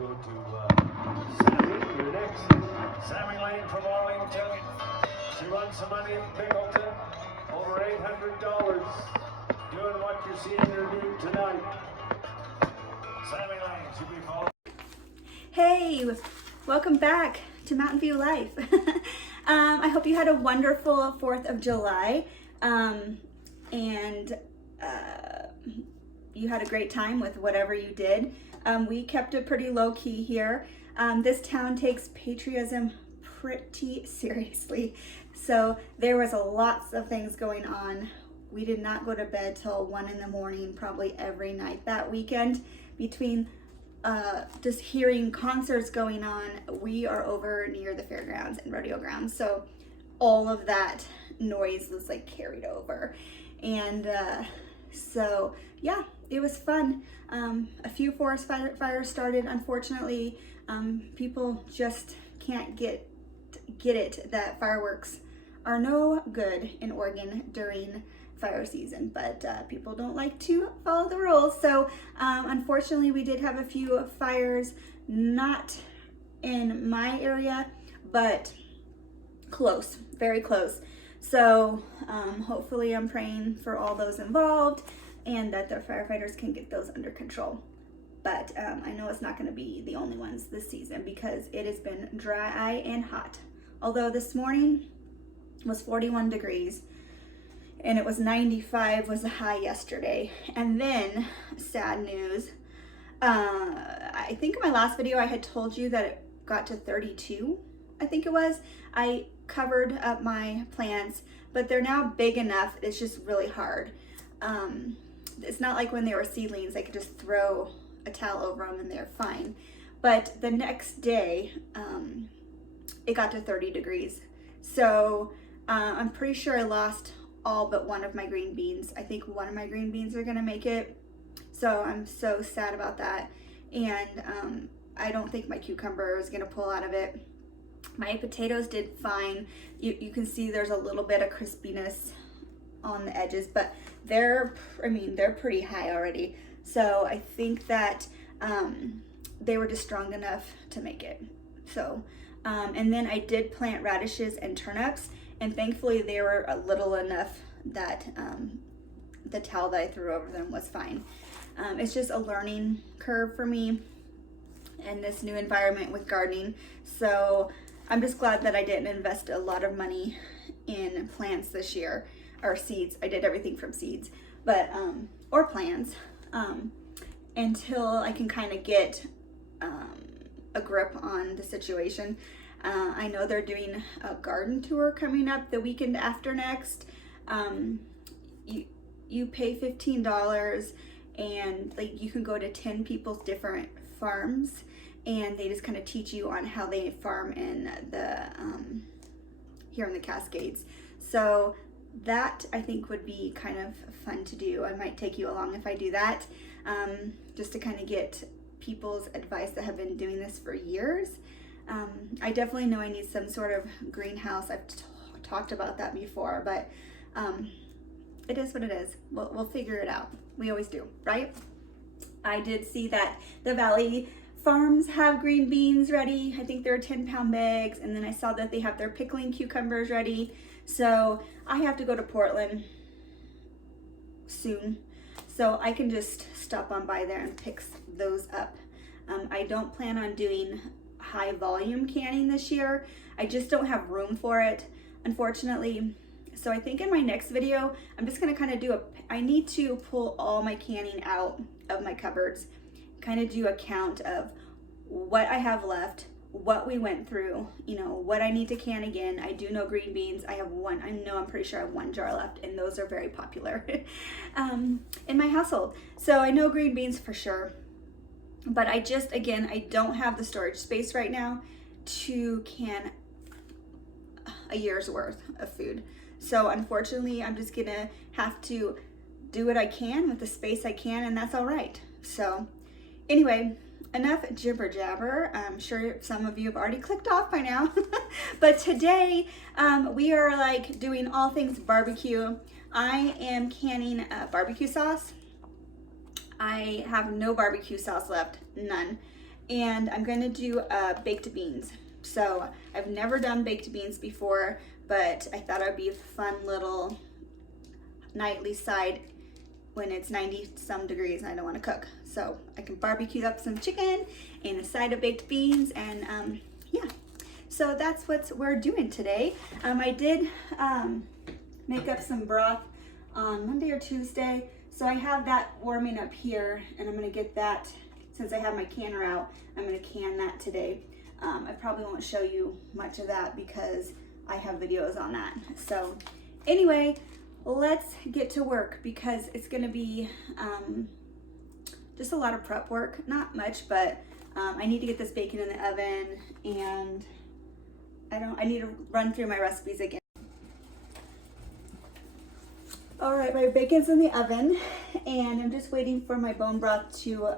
go to Sammy. You're next. Sammy Lane from Arlington. She won some money in Pickleton. Over $800. Doing what you're seeing her do tonight. Sammy Lane should be followed. Hey, welcome back to Mountain View Life. I hope you had a wonderful 4th of July and you had a great time with whatever you did. We kept it pretty low key here. This town takes patriotism pretty seriously. So there was lots of things going on. We did not go to bed till 1 in the morning, probably every night that weekend. Between just hearing concerts going on, we are over near the fairgrounds and rodeo grounds. So all of that noise was like carried over. And so yeah, it was fun. A few forest fires started. Unfortunately, people just can't get it that fireworks are no good in Oregon during fire season, but people don't like to follow the rules. So unfortunately, we did have a few fires, not in my area, but close, very close. So hopefully I'm praying for all those involved and that the firefighters can get those under control. But I know it's not going to be the only ones this season because it has been dry and hot. Although this morning was 41 degrees and it was 95 was the high yesterday. And then sad news, I think in my last video I had told you that it got to 32, I think it was. I covered up my plants, but they're now big enough, it's just really hard. It's not like when they were seedlings, I could just throw a towel over them and they're fine. But the next day, it got to 30 degrees. So I'm pretty sure I lost all but one of my green beans. I think one of my green beans are gonna make it. So I'm so sad about that. And I don't think my cucumber is gonna pull out of it. My potatoes did fine. You can see there's a little bit of crispiness on the edges, but they're pretty high already. So I think that they were just strong enough to make it. So, and then I did plant radishes and turnips, and thankfully they were a little enough that the towel that I threw over them was fine. It's just a learning curve for me in this new environment with gardening. So I'm just glad that I didn't invest a lot of money in plants this year, or seeds. I did everything from seeds, but or plants, until I can kind of get a grip on the situation. I know they're doing a garden tour coming up the weekend after next. You pay $15 and like you can go to 10 people's different farms, and they just kind of teach you on how they farm in the here in the Cascades. So that I think would be kind of fun to do. I might take you along if I do that, just to kind of get people's advice that have been doing this for years. I definitely know I need some sort of greenhouse. I've talked about that before, but it is what it is. We'll figure it out. We always do, right? I did see that the Valley Farms have green beans ready. I think they're 10-pound bags, and then I saw that they have their pickling cucumbers ready. So I have to go to Portland soon, so I can just stop on by there and pick those up. I don't plan on doing high volume canning this year. I just don't have room for it, unfortunately. So I think in my next video, I'm just gonna kind of I need to pull all my canning out of my cupboards, kind of do a count of what I have left, what we went through, you know, what I need to can again. I do know green beans. I have one, I'm pretty sure I have 1 jar left, and those are very popular in my household. So I know green beans for sure, but I don't have the storage space right now to can a year's worth of food. So unfortunately, I'm just gonna have to do what I can with the space I can, and that's all right. So anyway, enough jibber jabber. I'm sure some of you have already clicked off by now. But today we are like doing all things barbecue. I am canning barbecue sauce. I have no barbecue sauce left, none. and I'm gonna do baked beans. So I've never done baked beans before, but I thought it'd be a fun little nightly side when it's 90 some degrees and I don't want to cook. So I can barbecue up some chicken and a side of baked beans, and yeah. So that's what we're doing today. I did make up some broth on Monday or Tuesday. So I have that warming up here, and I'm gonna get that, since I have my canner out, I'm gonna can that today. I probably won't show you much of that because I have videos on that. So anyway, let's get to work because it's gonna be just a lot of prep work. Not much, but I need to get this bacon in the oven, and I need to run through my recipes again. All right, my bacon's in the oven, and I'm just waiting for my bone broth to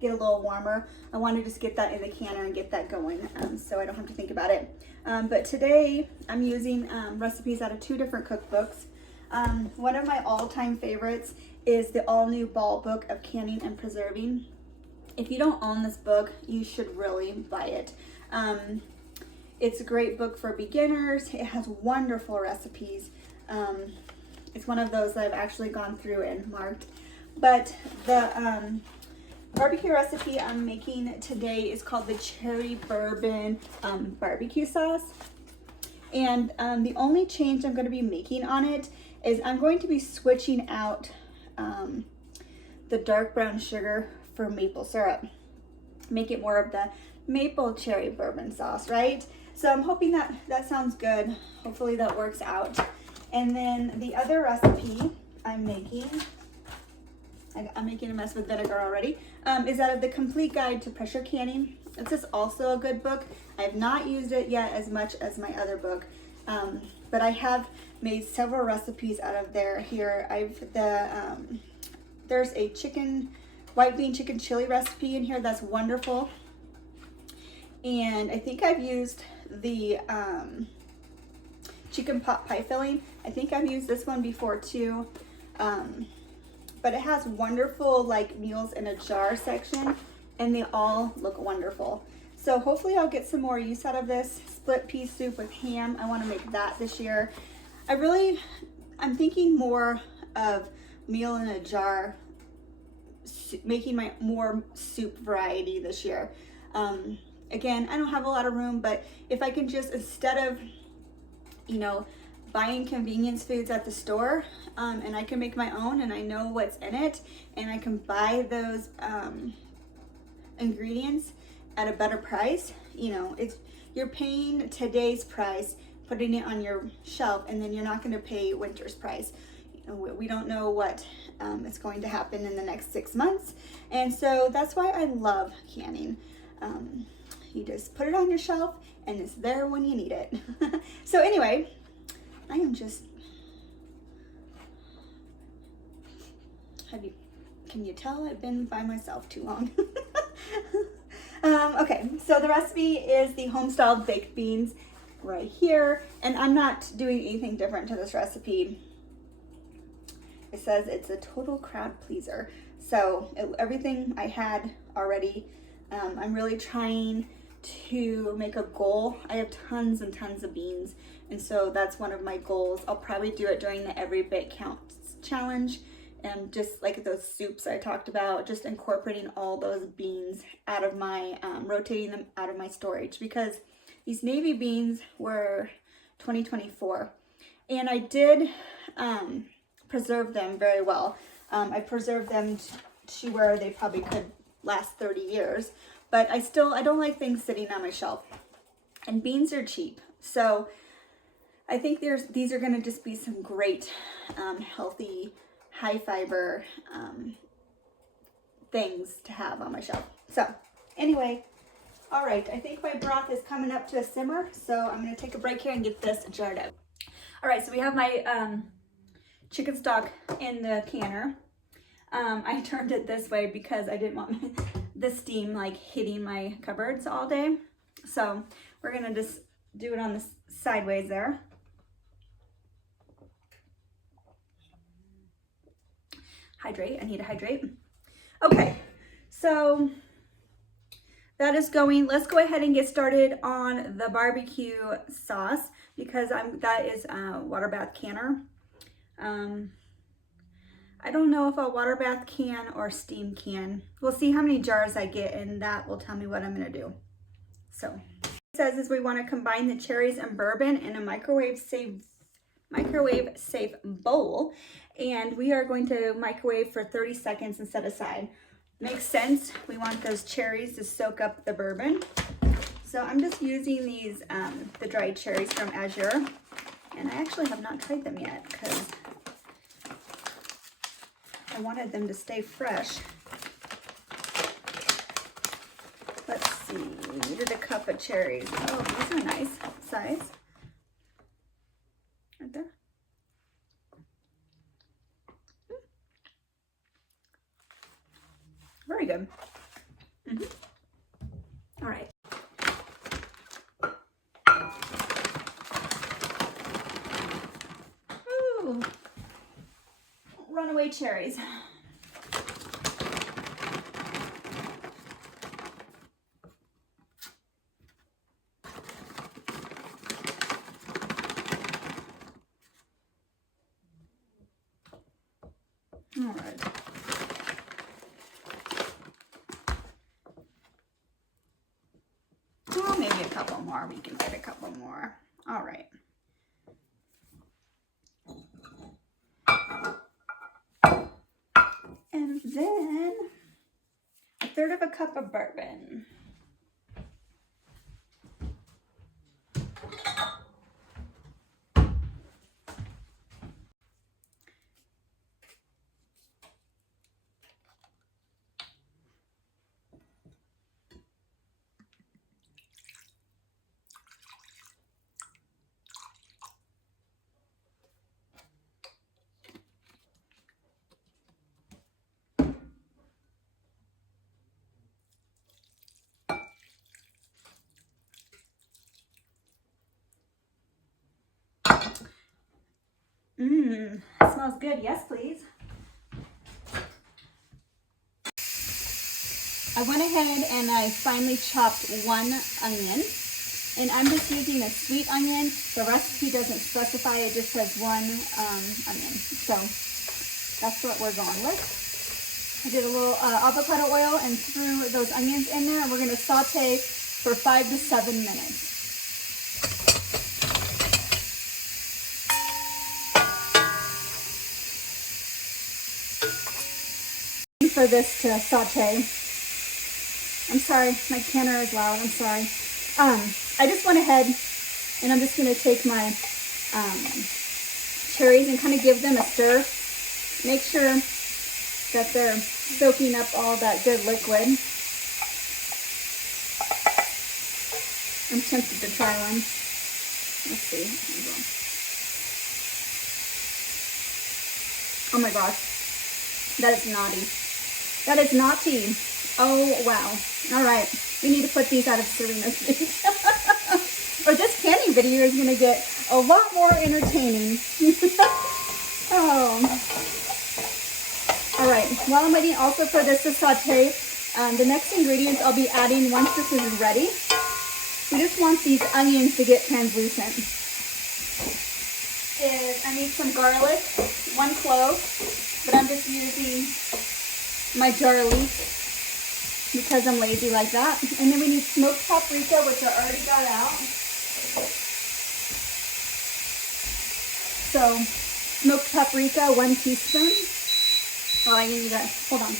get a little warmer. I want to just get that in the canner and get that going, so I don't have to think about it. But today I'm using recipes out of 2 different cookbooks. One of my all-time favorites is the all-new Ball Book of Canning and Preserving. If you don't own this book, you should really buy it. It's a great book for beginners. It has wonderful recipes. It's one of those that I've actually gone through and marked. But the barbecue recipe I'm making today is called the Cherry Bourbon barbecue sauce. And the only change I'm going to be making on it is I'm going to be switching out the dark brown sugar for maple syrup. Make it more of the maple cherry bourbon sauce, right? So I'm hoping that that sounds good. Hopefully that works out. And then the other recipe I'm making a mess with vinegar already, is out of the Complete Guide to Pressure Canning. This is also a good book. I have not used it yet as much as my other book, but I have made several recipes out of there. Here, there's a white bean chicken chili recipe in here that's wonderful. And I think I've used the chicken pot pie filling. I think I've used this one before too. But it has wonderful like meals in a jar section, and they all look wonderful. So hopefully I'll get some more use out of this. Split pea soup with ham. I want to make that this year. I'm thinking more of meal in a jar, making my more soup variety this year. Again, I don't have a lot of room, but if I can just, instead of, buying convenience foods at the store, and I can make my own and I know what's in it, and I can buy those ingredients at a better price. You're paying today's price, putting it on your shelf, and then you're not going to pay winter's price. We don't know what is going to happen in the next 6 months, and so that's why I love canning. You just put it on your shelf and it's there when you need it. So anyway, can you tell I've been by myself too long? Okay, so the recipe is the home-styled baked beans right here, and I'm not doing anything different to this recipe. It says it's a total crowd pleaser. So everything I had already, I'm really trying to make a goal. I have tons and tons of beans, and so that's one of my goals. I'll probably do it during the Every Bit Counts challenge, and just like those soups I talked about, just incorporating all those beans out of my, rotating them out of my storage, because these navy beans were 2024, and I did preserve them very well. I preserved them to where they probably could last 30 years. But I don't like things sitting on my shelf. And beans are cheap. So I think these are going to just be some great, healthy, high fiber things to have on my shelf. So anyway, all right, I think my broth is coming up to a simmer. So I'm going to take a break here and get this jarred out. All right, so we have my chicken stock in the canner. I turned it this way because I didn't want the steam like hitting my cupboards all day. So we're gonna just do it on the sideways there. Hydrate, I need to hydrate. Okay, so that is going. Let's go ahead and get started on the barbecue sauce because that is a water bath canner. I don't know if a water bath can or steam can. We'll see how many jars I get, and that will tell me what I'm gonna do. So it says is we want to combine the cherries and bourbon in a microwave safe bowl, and we are going to microwave for 30 seconds and set aside. Makes sense. We want those cherries to soak up the bourbon. So I'm just using these the dried cherries from Azure, and I actually have not tried them yet because I wanted them to stay fresh. Let's see, we needed a cup of cherries. Oh, these are nice size. Right there. Very good. All right. Ooh. Runaway cherries. All right. Oh, maybe a couple more. We can get a couple more. All right. And then a third of a cup of bourbon. Smells good. Yes, please. I went ahead and I finely chopped one onion, and I'm just using a sweet onion. The recipe doesn't specify, it just says one onion. So that's what we're going with. I did a little avocado oil and threw those onions in there, and we're going to saute for 5 to 7 minutes. For this to saute. I'm sorry, my canner is loud, I'm sorry. I just went ahead and I'm just gonna take my cherries and kind of give them a stir. Make sure that they're soaking up all that good liquid. I'm tempted to try one. Let's see. Oh my gosh, that is naughty. That is naughty. Oh, wow. All right. We need to put these out of Serena's face. Or this canning video is going to get a lot more entertaining. Oh. All right. While I'm waiting also for this to saute, the next ingredients I'll be adding once this is ready. We just want these onions to get translucent. I need some garlic, 1 clove, but I'm just using my jar leaf because I'm lazy like that. And then we need smoked paprika, which I already got out. So smoked paprika, 1 teaspoon. Oh, I need that. Hold on.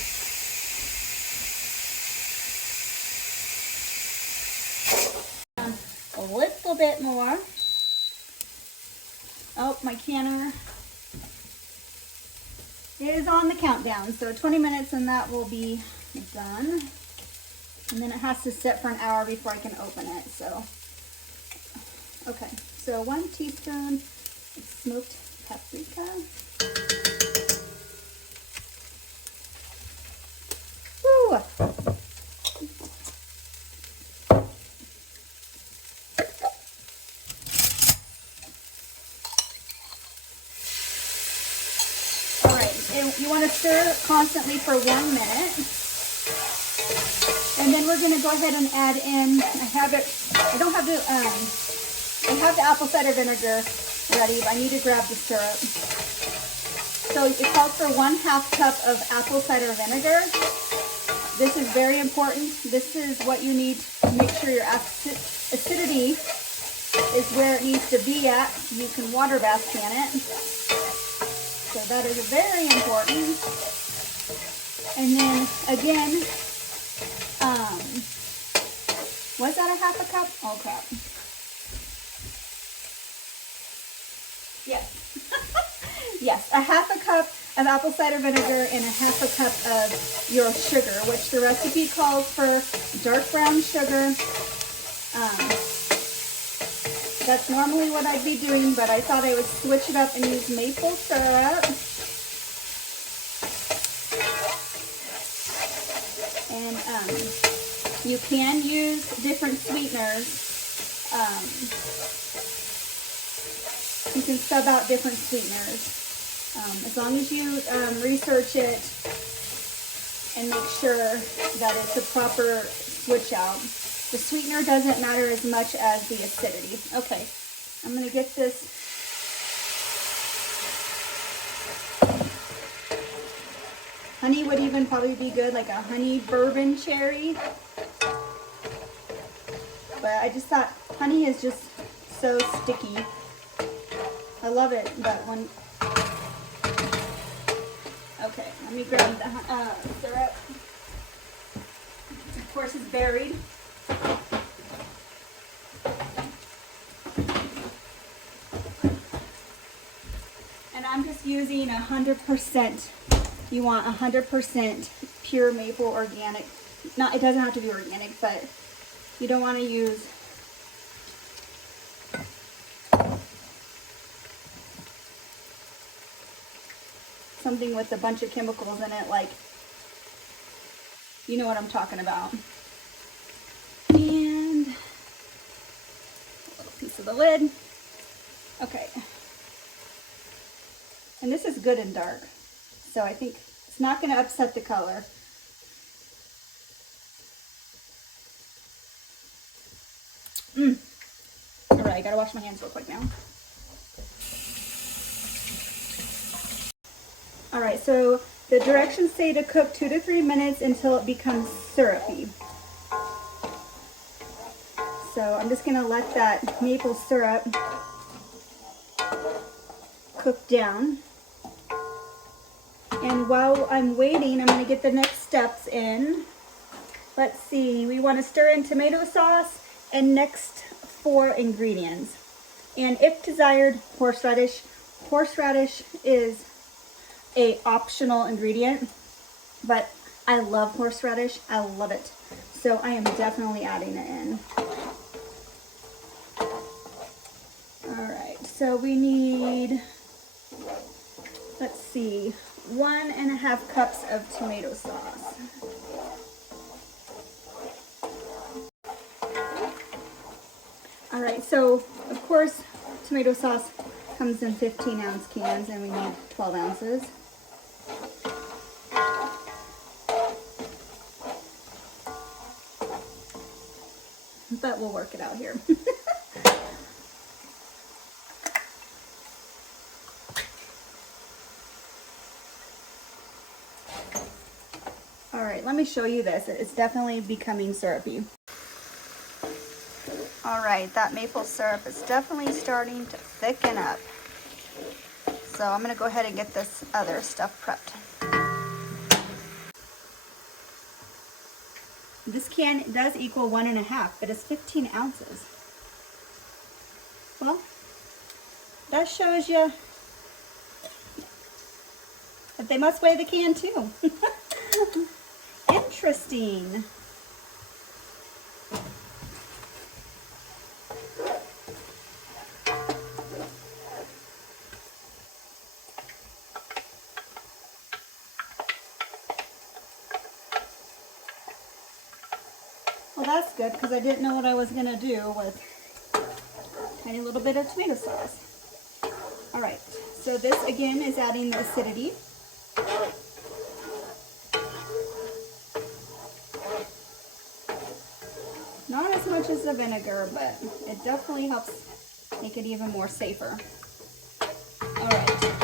A little bit more. Oh, my canner is on the countdown. So 20 minutes and that will be done. And then it has to sit for an hour before I can open it. So, okay. So 1 teaspoon of smoked paprika. Woo! You want to stir constantly for 1 minute. And then then we're gonna go ahead and add in, I have the apple cider vinegar ready, but I need to grab the syrup. So it calls for 1/2 cup of apple cider vinegar. This is very important. This is what you need to make sure your acidity is where it needs to be at. You can water bath can it. So that is very important. And then again, was that a 1/2 cup? Oh crap. Yes. Yes, a 1/2 cup of apple cider vinegar and a 1/2 cup of your sugar, which the recipe calls for dark brown sugar. That's normally what I'd be doing, but I thought I would switch it up and use maple syrup. And you can use different sweeteners. You can sub out different sweeteners. As long as you research it and make sure that it's a proper switch out. The sweetener doesn't matter as much as the acidity. Okay, I'm gonna get this. Honey would even probably be good, like a honey bourbon cherry. But I just thought honey is just so sticky. I love it, but when... Okay, let me grab the syrup. Of course, it's buried. And I'm just using 100%. You want 100% pure maple organic. Not, it doesn't have to be organic, but you don't want to use something with a bunch of chemicals in it, like, you know what I'm talking about. And a little piece of the lid. Okay. And this is good and dark, so I think it's not going to upset the color. All right, I gotta wash my hands real quick now. All right, so the directions say to cook 2 to 3 minutes until it becomes syrupy. So I'm just gonna let that maple syrup cook down. And while I'm waiting, I'm gonna get the next steps in. Let's see, we wanna stir in tomato sauce and next 4 ingredients. And if desired, horseradish. Horseradish is a optional ingredient, but I love horseradish. I love it. So I am definitely adding it in. All right, so we need, let's see, 1.5 cups of tomato sauce. All right, so of course, tomato sauce comes in 15-ounce cans and we need 12 ounces. But we'll work it out here. All right, let me show you this. It's definitely becoming syrupy. All right, that maple syrup is definitely starting to thicken up. So I'm gonna go ahead and get this other stuff prepped. This can does equal 1.5, but it's 15 ounces. Well, that shows you that they must weigh the can too. Interesting. Well, that's good because I didn't know what I was going to do with a tiny little bit of tomato sauce. All right, so this again is adding the acidity. Not as much as the vinegar, but it definitely helps make it even more safer. All right.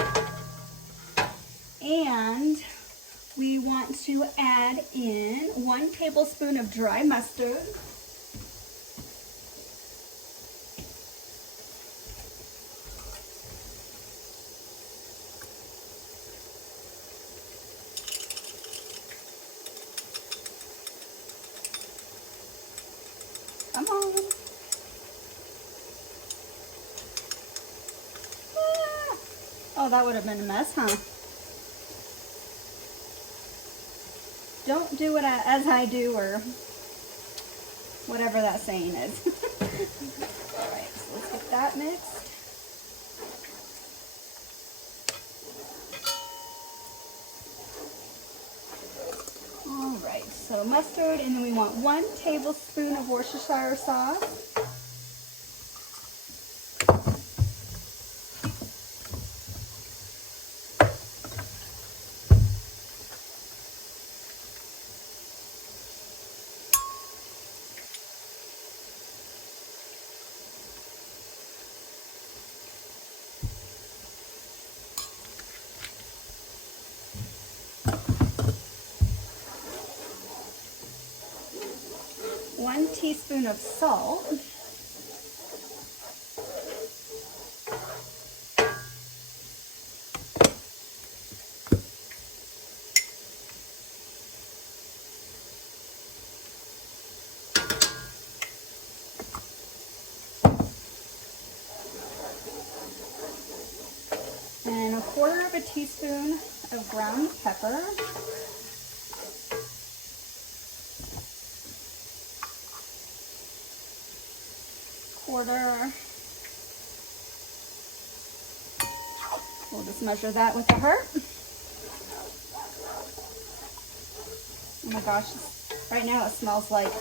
And we want to add in 1 tablespoon of dry mustard. Come on. Ah. Oh, that would have been a mess, huh? Don't do it as I do, or whatever that saying is. All right, so let's get that mixed. All right, so mustard, and then we want 1 tablespoon of Worcestershire sauce. One teaspoon of salt. And 1/4 teaspoon of ground pepper. We'll just measure that with a heart. Oh my gosh, right now it smells like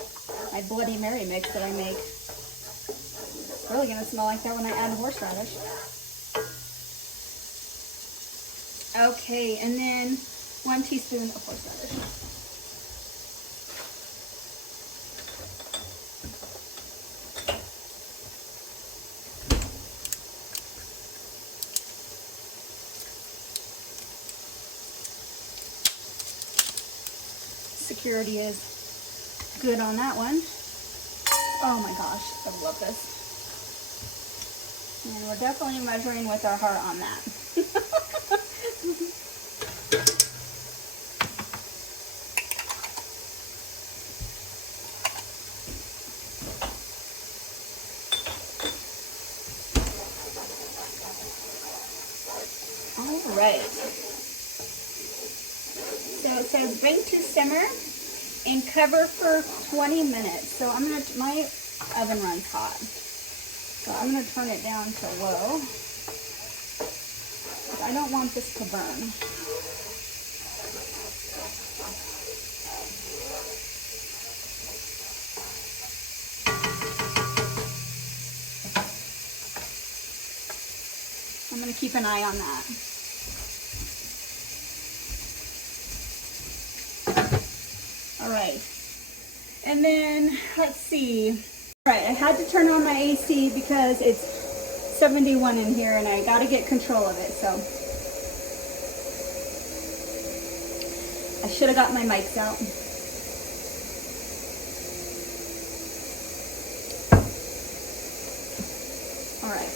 my Bloody Mary mix that I make. It's really gonna smell like that when I add horseradish. Okay, and then 1 teaspoon of horseradish. Security is good on that one. Oh my gosh, I love this. And we're definitely measuring with our heart on that. All right. So it says bring to simmer and cover for 20 minutes. So my oven runs hot. So I'm gonna turn it down to low. I don't want this to burn. I'm gonna keep an eye on that. All right, and then let's see. All right, I had to turn on my AC because it's 71 in here and I got to get control of it. So I should have got my mics out. All right.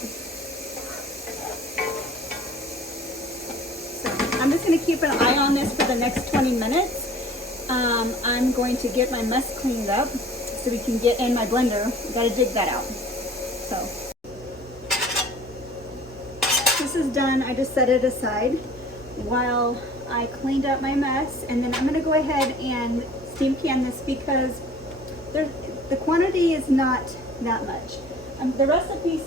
So I'm just going to keep an eye on this for the next 20 minutes. I'm going to get my mess cleaned up so we can get in my blender. Got to dig that out. So this is done. I just set it aside while I cleaned up my mess, and then I'm going to go ahead and steam pan this because the quantity is not that much. The recipe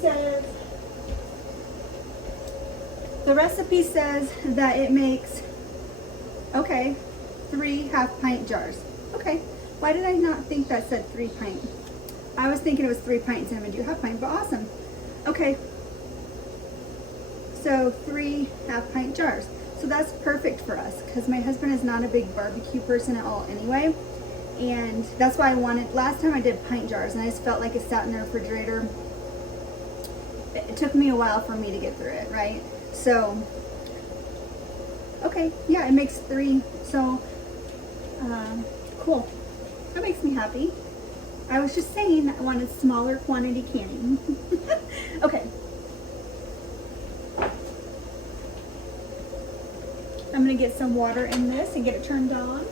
says that it makes 3 half-pint jars. Okay, why did I not think that said 3 pint? I was thinking it was 3 pints and I'm gonna do half-pint, but awesome. Okay, so 3 half-pint jars. So that's perfect for us because my husband is not a big barbecue person at all anyway. And that's why I wanted, last time I did pint jars and I just felt like it sat in the refrigerator. It took me a while for me to get through it, right? So, okay, yeah, it makes 3. So, cool. That makes me happy. I was just saying I wanted smaller quantity canning. Okay. I'm gonna get some water in this and get it turned on.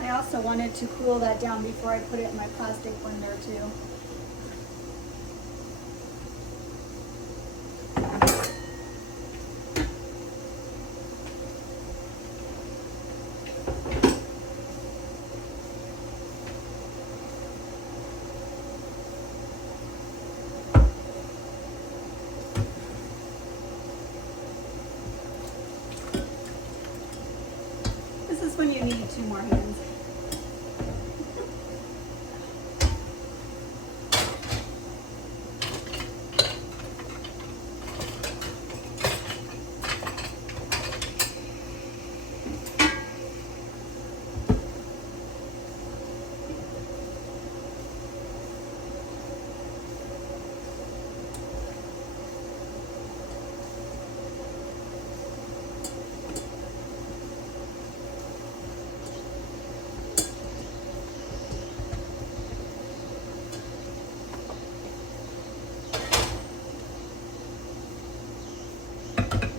I also wanted to cool that down before I put it in my plastic blender too. This is when you need 2 more hands.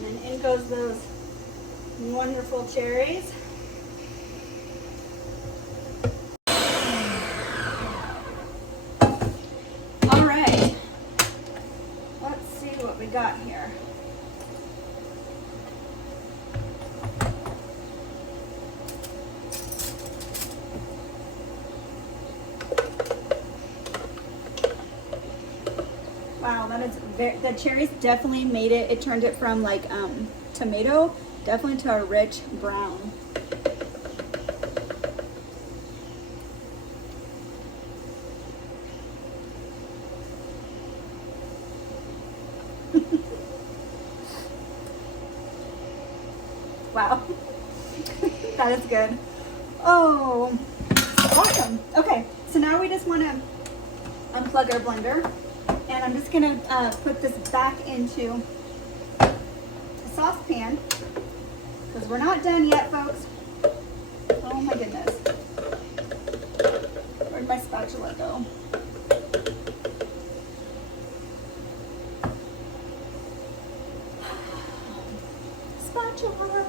And in goes those wonderful cherries. All right, let's see what we got here. Wow, that is very, the cherries definitely made it. It turned it from like tomato definitely to a rich brown. Wow, that is good. Oh, awesome. Okay, so now we just want to unplug our blender. And I'm just gonna put this back into a saucepan because we're not done yet, folks. Oh my goodness. Where'd my spatula go? Spatula.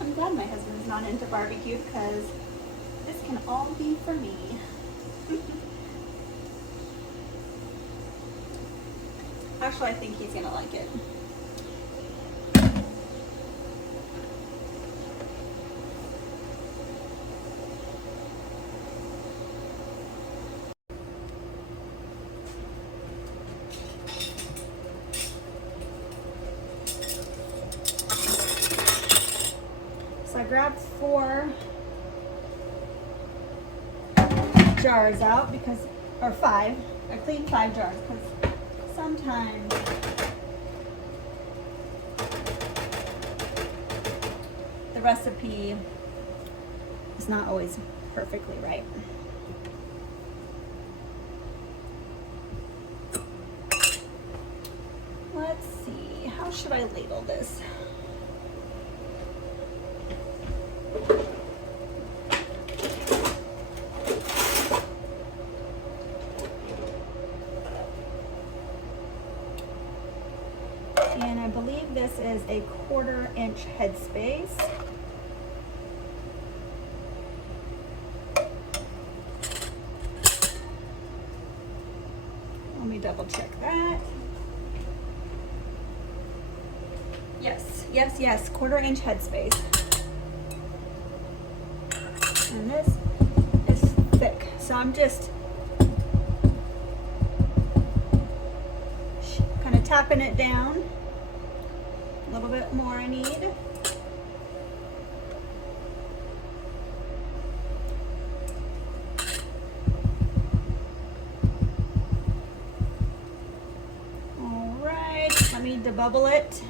I'm glad my husband's not into barbecue because this can all be for me. Actually, I think he's gonna like it. So I grabbed 4 jars out because, or 5. I cleaned 5 jars because sometimes the recipe is not always perfectly right. Let's see, how should I ladle this? And I believe this is a 1/4 inch headspace. Let me double check that. Yes, yes, yes, 1/4 inch headspace. And this is thick, so I'm just kind of tapping it down. A little bit more I need. need to bubble it.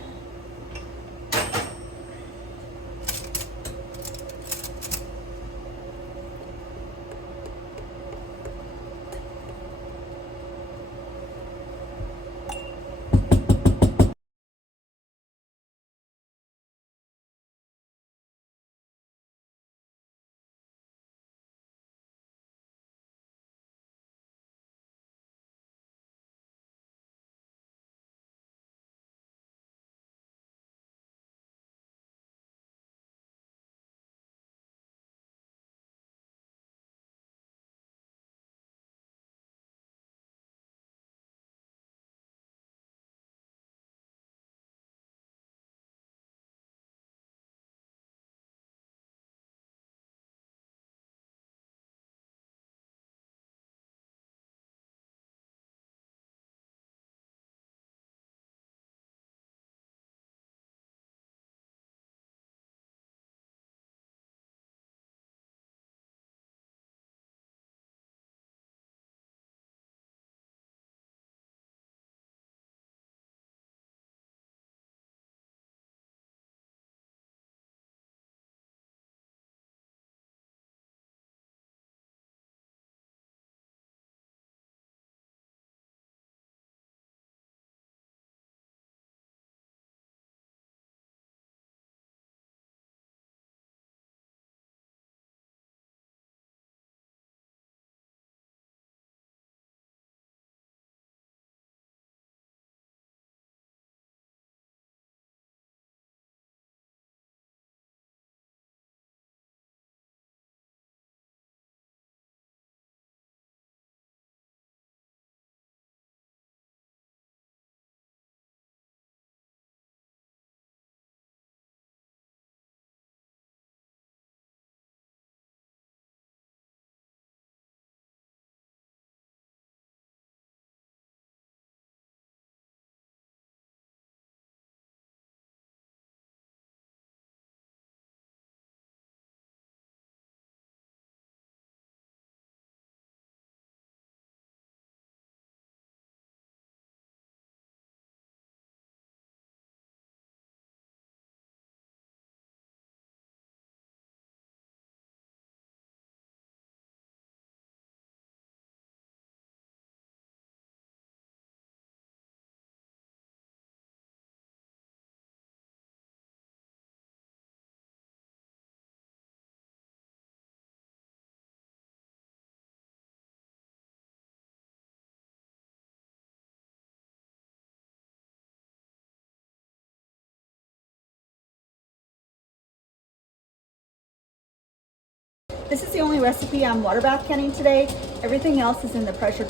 This is the only recipe I'm water bath canning today. Everything else is in the pressure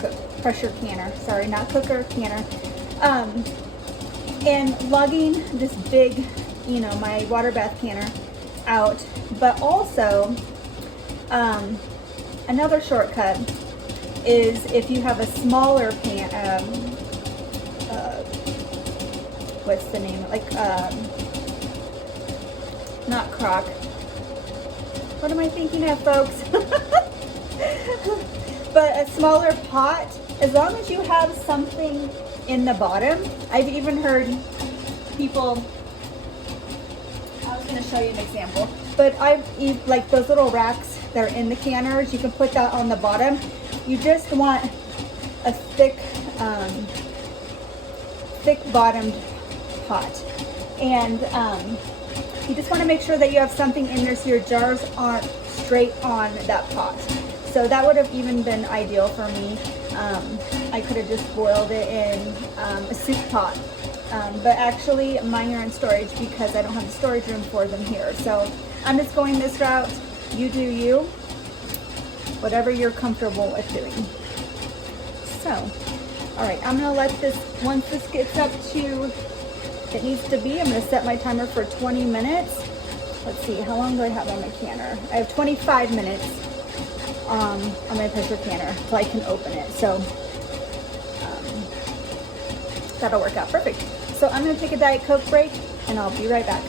canner. Sorry, not cooker, canner. And lugging this big, you know, my water bath canner out. But also, another shortcut is if you have a smaller pan, what's the name? Like, not crock. What am I thinking of, folks? But a smaller pot, as long as you have something in the bottom. I've even heard people, I was going to show you an example, but like those little racks that are in the canners, you can put that on the bottom. You just want a thick bottomed pot. And you just want to make sure that you have something in there so your jars aren't straight on that pot. So that would have even been ideal for me. I could have just boiled it in a soup pot. But actually mine are in storage because I don't have the storage room for them here. So I'm just going this route. You do you. Whatever you're comfortable with doing. So, all right, I'm gonna let this, once this gets up to it needs to be, I'm gonna set my timer for 20 minutes. Let's see, how long do I have on my canner? I have 25 minutes on my pressure canner so I can open it. So that'll work out perfect. So I'm gonna take a Diet Coke break and I'll be right back.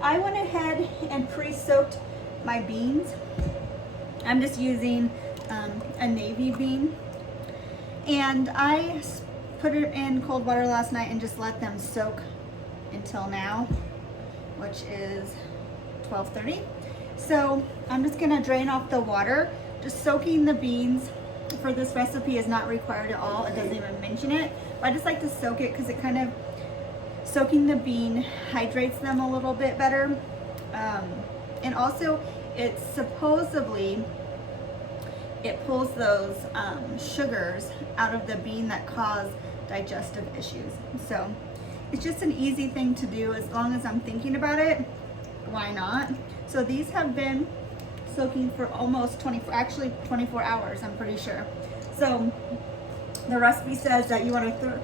I went ahead and pre-soaked my beans. I'm just using a navy bean. And I put it in cold water last night and just let them soak until now, which is 12:30. So I'm just gonna drain off the water. Just soaking the beans for this recipe is not required at all. It doesn't even mention it. But I just like to soak it because it kind of, soaking the bean hydrates them a little bit better. And also it supposedly, it pulls those sugars out of the bean that cause digestive issues. So it's just an easy thing to do as long as I'm thinking about it. Why not? So these have been soaking for almost 24 hours, I'm pretty sure. So the recipe says that you want to throw,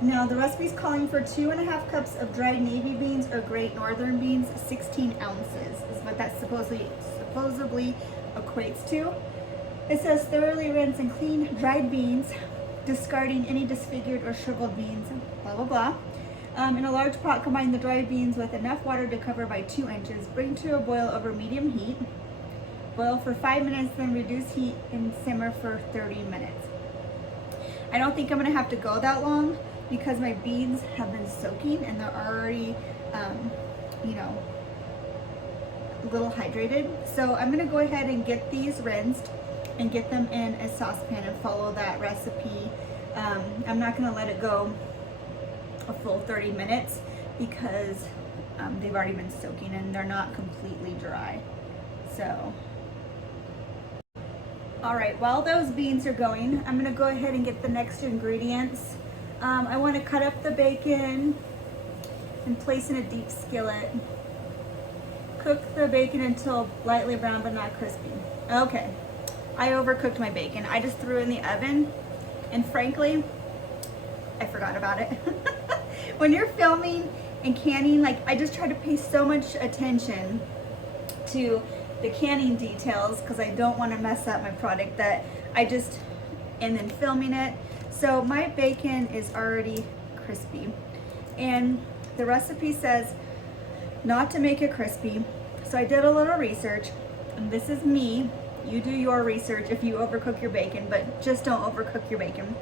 now the recipe's calling for 2.5 cups of dried navy beans or great northern beans, 16 ounces is what that supposedly equates to. It says thoroughly rinse and clean dried beans, discarding any disfigured or shriveled beans, blah, blah, blah. In a large pot, combine the dried beans with enough water to cover by 2 inches. Bring to a boil over medium heat. Boil for 5 minutes, then reduce heat and simmer for 30 minutes. I don't think I'm gonna have to go that long because my beans have been soaking and they're already, you know, a little hydrated. So I'm gonna go ahead and get these rinsed and get them in a saucepan and follow that recipe. I'm not gonna let it go a full 30 minutes because they've already been soaking and they're not completely dry. So, all right, while those beans are going, I'm gonna go ahead and get the next ingredients. I wanna cut up the bacon and place in a deep skillet. Cook the bacon until lightly brown but not crispy. Okay, I overcooked my bacon. I just threw it in the oven and frankly, I forgot about it. When you're filming and canning, like I just try to pay so much attention to the canning details because I don't want to mess up my product that I just, and then filming it. So my bacon is already crispy and the recipe says not to make it crispy. So I did a little research and this is me. You do your research if you overcook your bacon, but just don't overcook your bacon.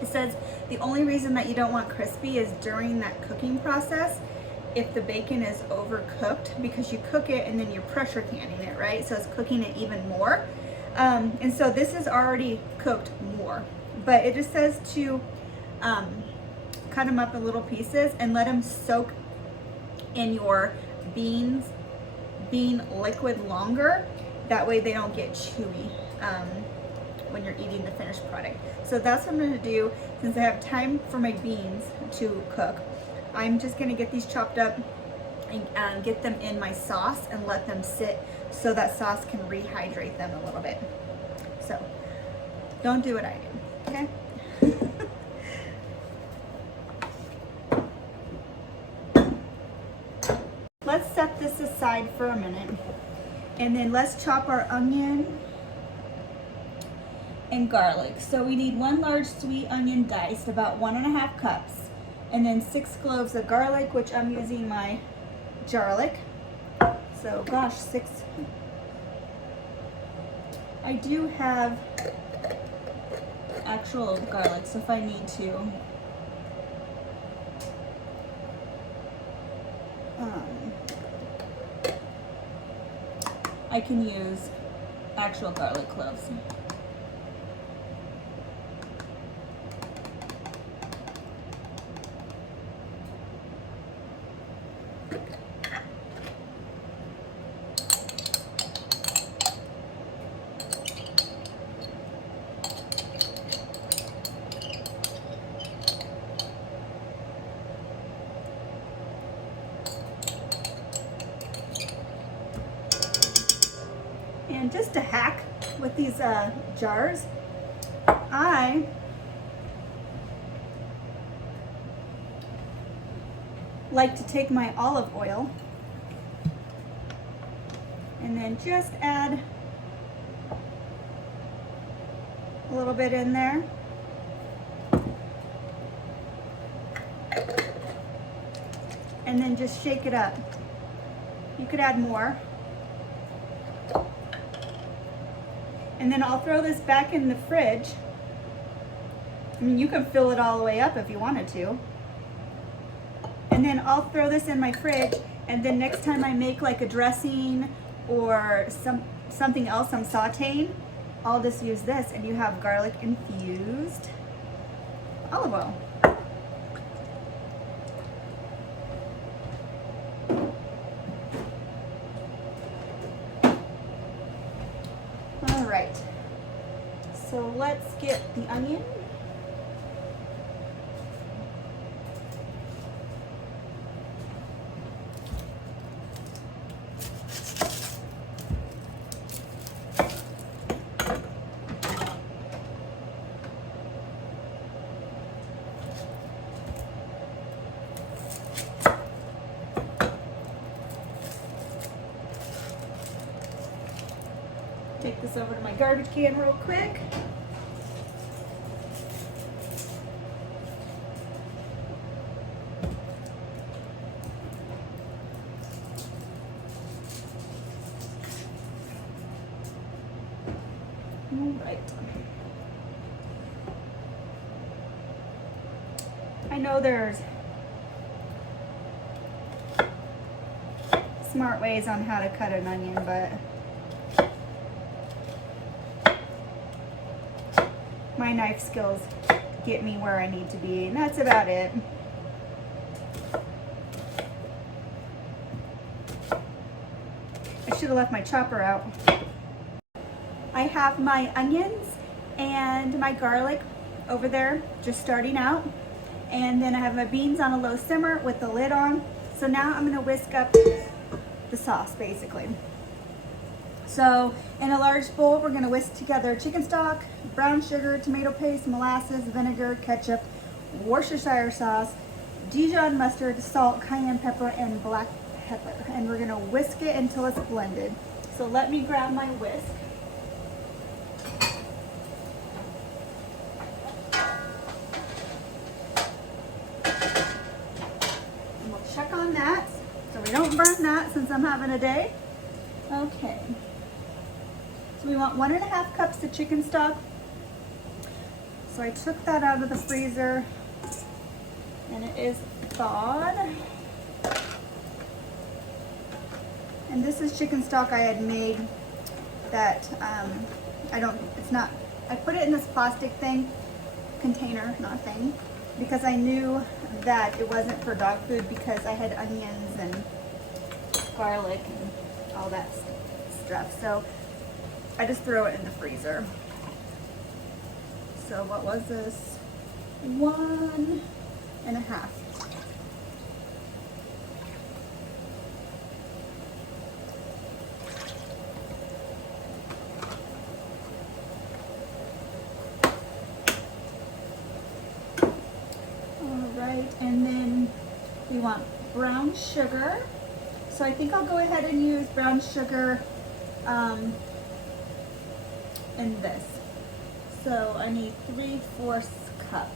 It says the only reason that you don't want crispy is during that cooking process if the bacon is overcooked because you cook it and then you're pressure canning it, right? So it's cooking it even more. And so this is already cooked more, but it just says to cut them up in little pieces and let them soak in your bean liquid longer. That way they don't get chewy when you're eating the finished product. So that's what I'm gonna do since I have time for my beans to cook. I'm just gonna get these chopped up and get them in my sauce and let them sit so that sauce can rehydrate them a little bit. So don't do what I do, okay? Let's set this aside for a minute. And then let's chop our onion and garlic. So we need 1 large sweet onion diced, about 1.5 cups, and then 6 cloves of garlic, which I'm using my jarlic. So gosh, 6. I do have actual garlic, so if I need to. I can use actual garlic cloves. And just a hack with these jars, I like to take my olive oil and then just add a little bit in there. And then just shake it up. You could add more. And then I'll throw this back in the fridge I mean, you can fill it all the way up if you wanted to. And then I'll throw this in my fridge, and then next time I make like a dressing or something else I'm sauteing, I'll just use this, and you have garlic infused olive oil. All right, so let's get the onion. Take this over to my garbage can real quick. All right. I know there's smart ways on how to cut an onion, but my knife skills get me where I need to be, and that's about it. I should have left my chopper out. I have my onions and my garlic over there just starting out, and then I have my beans on a low simmer with the lid on. So now I'm going to whisk up the sauce basically. So in a large bowl, we're going to whisk together chicken stock, brown sugar, tomato paste, molasses, vinegar, ketchup, Worcestershire sauce, Dijon mustard, salt, cayenne pepper, and black pepper. And we're going to whisk it until it's blended. So let me grab my whisk. And we'll check on that so we don't burn that since I'm having a day. Okay. So we want 1.5 cups of chicken stock. So I took that out of the freezer and it is thawed. And this is chicken stock I had made that I put it in this plastic thing, container, not thing, because I knew that it wasn't for dog food because I had onions and garlic and all that stuff. So I just throw it in the freezer. So what was this? 1.5. All right, and then we want brown sugar. So I think I'll go ahead and use brown sugar in this. So I need 3/4 cup.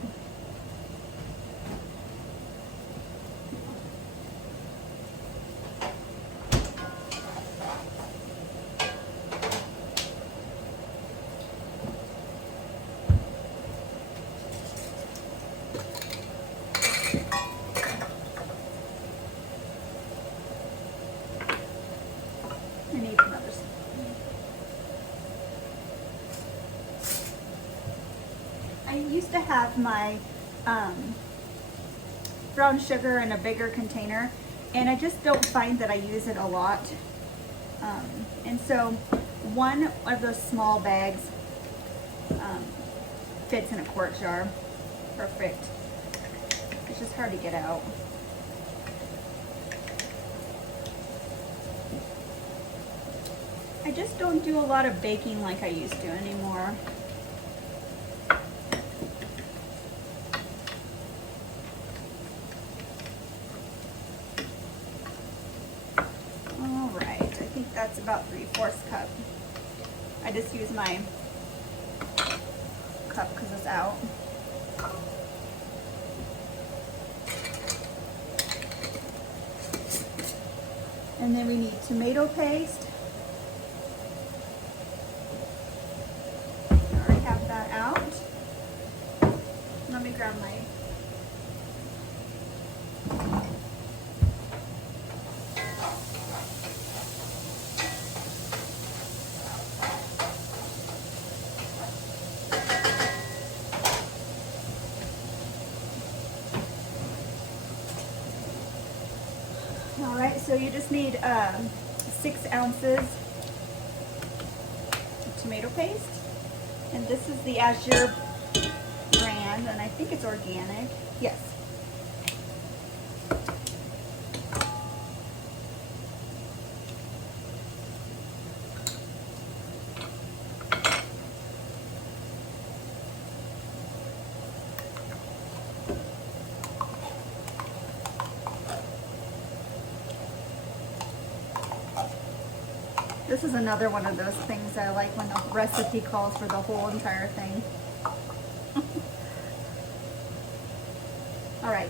I need another spoon. I used to have my brown sugar in a bigger container, and I just don't find that I use it a lot. And so one of those small bags fits in a quart jar. Perfect. It's just hard to get out. I just don't do a lot of baking like I used to anymore. All right, I think that's about 3/4 cup. I just use my cup because it's out. And then we need tomato paste. I already have that out. grab my. All right, so you just need 6 ounces of tomato paste, and this is the Azure brand, and I think it's organic. Yes. This is another one of those things I like when the recipe calls for the whole entire thing. All right.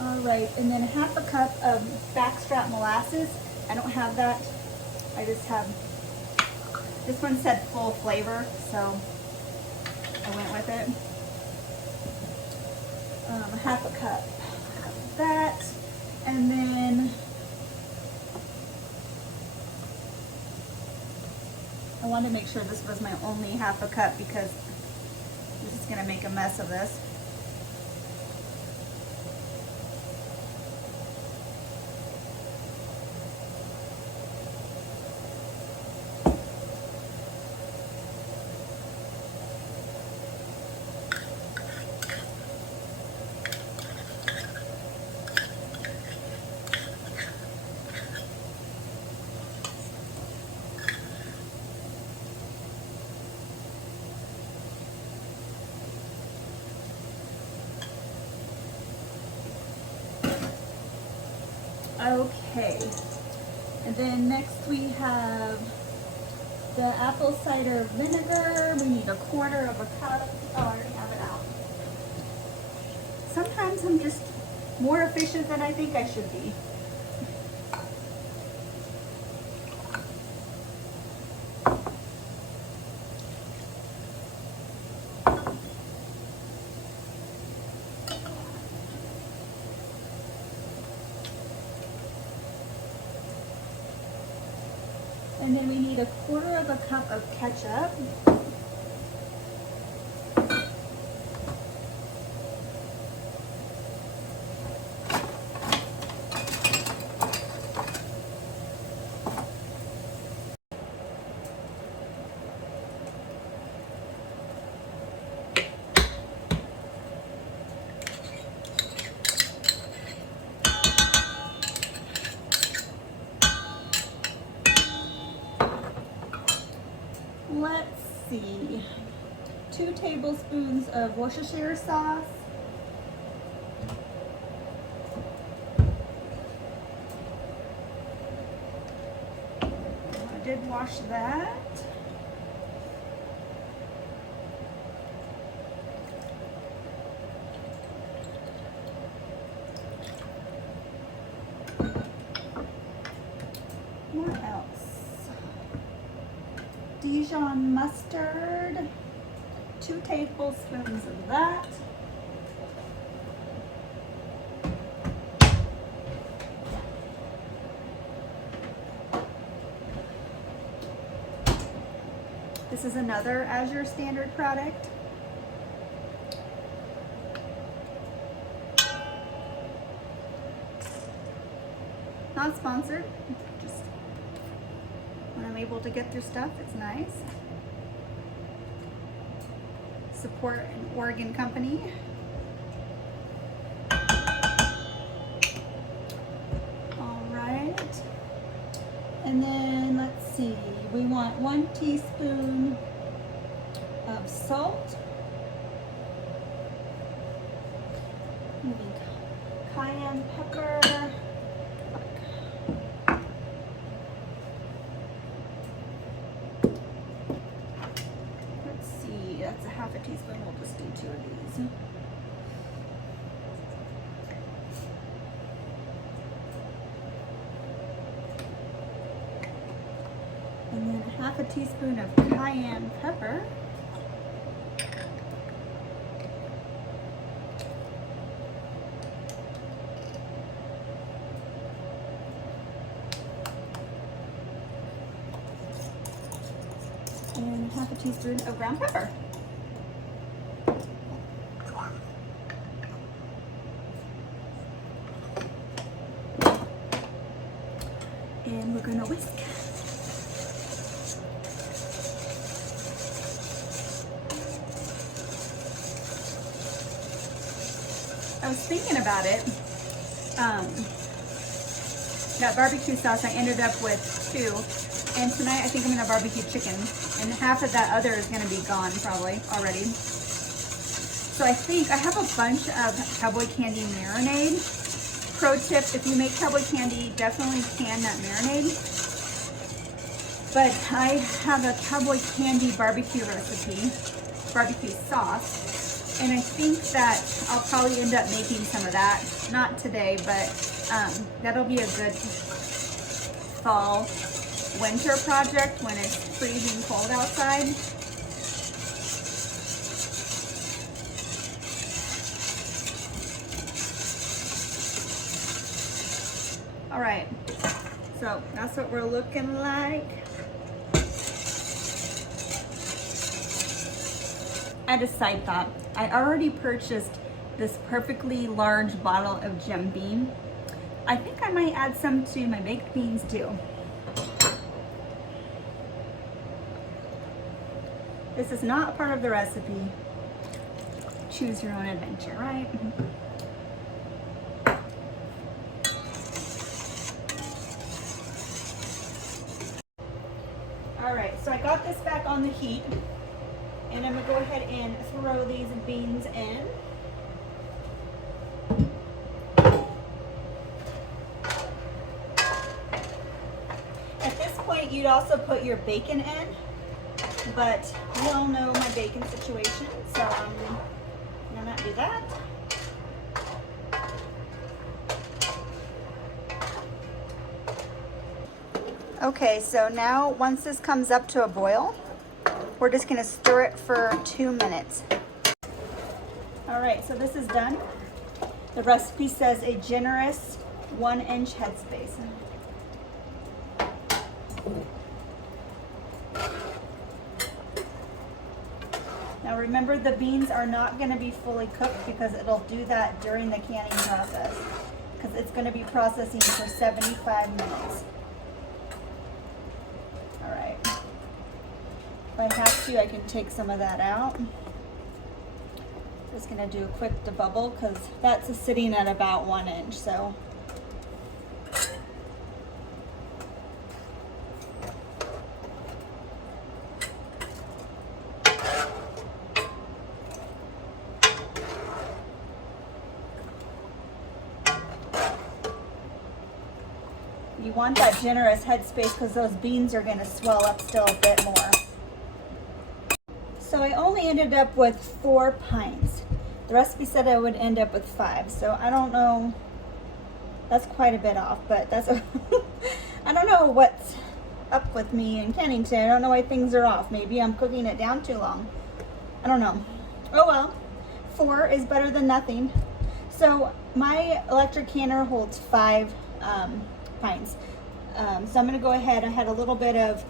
All right, and then 1/2 cup of backstrap molasses. I don't have that. I just have, this one said full flavor, so I went with it. 1/2 cup of that, and then I wanted to make sure this was my only 1/2 cup because this is going to make a mess of this. Okay, and then next we have the apple cider vinegar. We need 1/4 of a cup. Oh, I already have it out. Sometimes I'm just more efficient than I think I should be. And then we need 1/4 of a cup of ketchup. Let's see, 2 tablespoons of Worcestershire sauce. I did wash that. What else? Dijon mustard, 2 tablespoons of that. This is another Azure Standard product. Not sponsored, just when I'm able to get through stuff, it's nice. Support an Oregon company. All right. And then let's see, we want 1 teaspoon of salt. Maybe cayenne pepper. That's a 1/2 teaspoon, we'll just do 2 of these. And then 1/2 teaspoon of cayenne pepper. And 1/2 teaspoon of ground pepper. And we're gonna whisk. I was thinking about it. That barbecue sauce, I ended up with 2. And tonight I think I'm gonna barbecue chicken. And half of that other is gonna be gone probably already. So I think I have a bunch of cowboy candy marinade. Pro tip, if you make cowboy candy, definitely can that marinade. But I have a cowboy candy barbecue recipe, barbecue sauce. And I think that I'll probably end up making some of that. Not today, but that'll be a good fall, winter project when it's freezing cold outside. All right, so that's what we're looking like. I had a side thought. I already purchased this perfectly large bottle of Jim Beam. I think I might add some to my baked beans too. This is not a part of the recipe. Choose your own adventure, right? All right, so I got this back on the heat. And I'm gonna go ahead and throw these beans in. At this point, you'd also put your bacon in, but you all know my bacon situation, so I'm gonna not do that. Okay, so now once this comes up to a boil, we're just gonna stir it for 2 minutes. All right, so this is done. The recipe says a generous 1-inch headspace. Now remember, the beans are not gonna be fully cooked because it'll do that during the canning process, because it's gonna be processing for 75 minutes. All right. If I have to, I can take some of that out. Just gonna do a quick debubble because that's sitting at about 1 inch, so. You want that generous headspace because those beans are gonna swell up still a bit more. So I only ended up with 4 pints. The recipe said I would end up with 5, so I don't know. That's quite a bit off, but that's I don't know what's up with me in canning today. I don't know why things are off. Maybe I'm cooking it down too long. I don't know. Oh well, 4 is better than nothing. So my electric canner holds 5 pints. So I'm gonna go ahead. I had a little bit of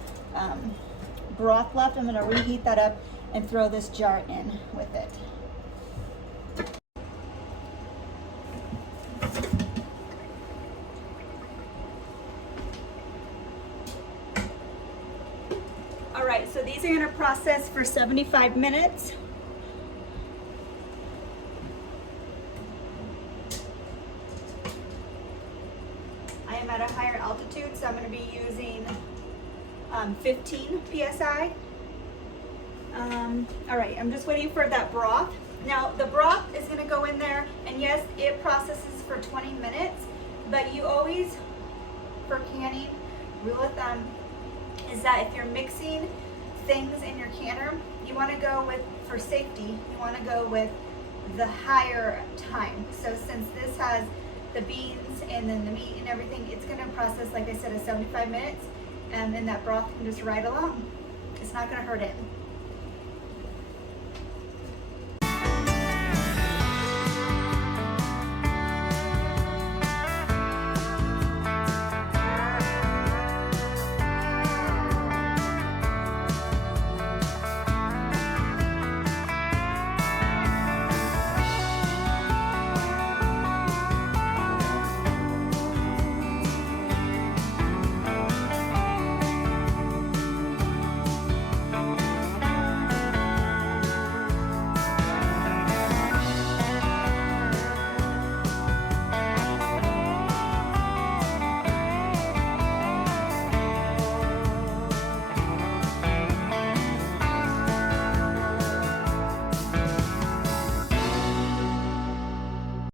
broth left. I'm gonna reheat that up and throw this jar in with it. All right, so these are gonna process for 75 minutes. I am at a higher altitude, so I'm gonna be using 15 PSI. All right, I'm just waiting for that broth. Now the broth is gonna go in there, and yes, it processes for 20 minutes, but you always, for canning, rule of thumb is that if you're mixing things in your canner, you want to go with, for safety, you want to go with the higher time. So since this has the beans and then the meat and everything, it's going to process, like I said, 75 minutes, and then that broth can just ride along. It's not going to hurt it.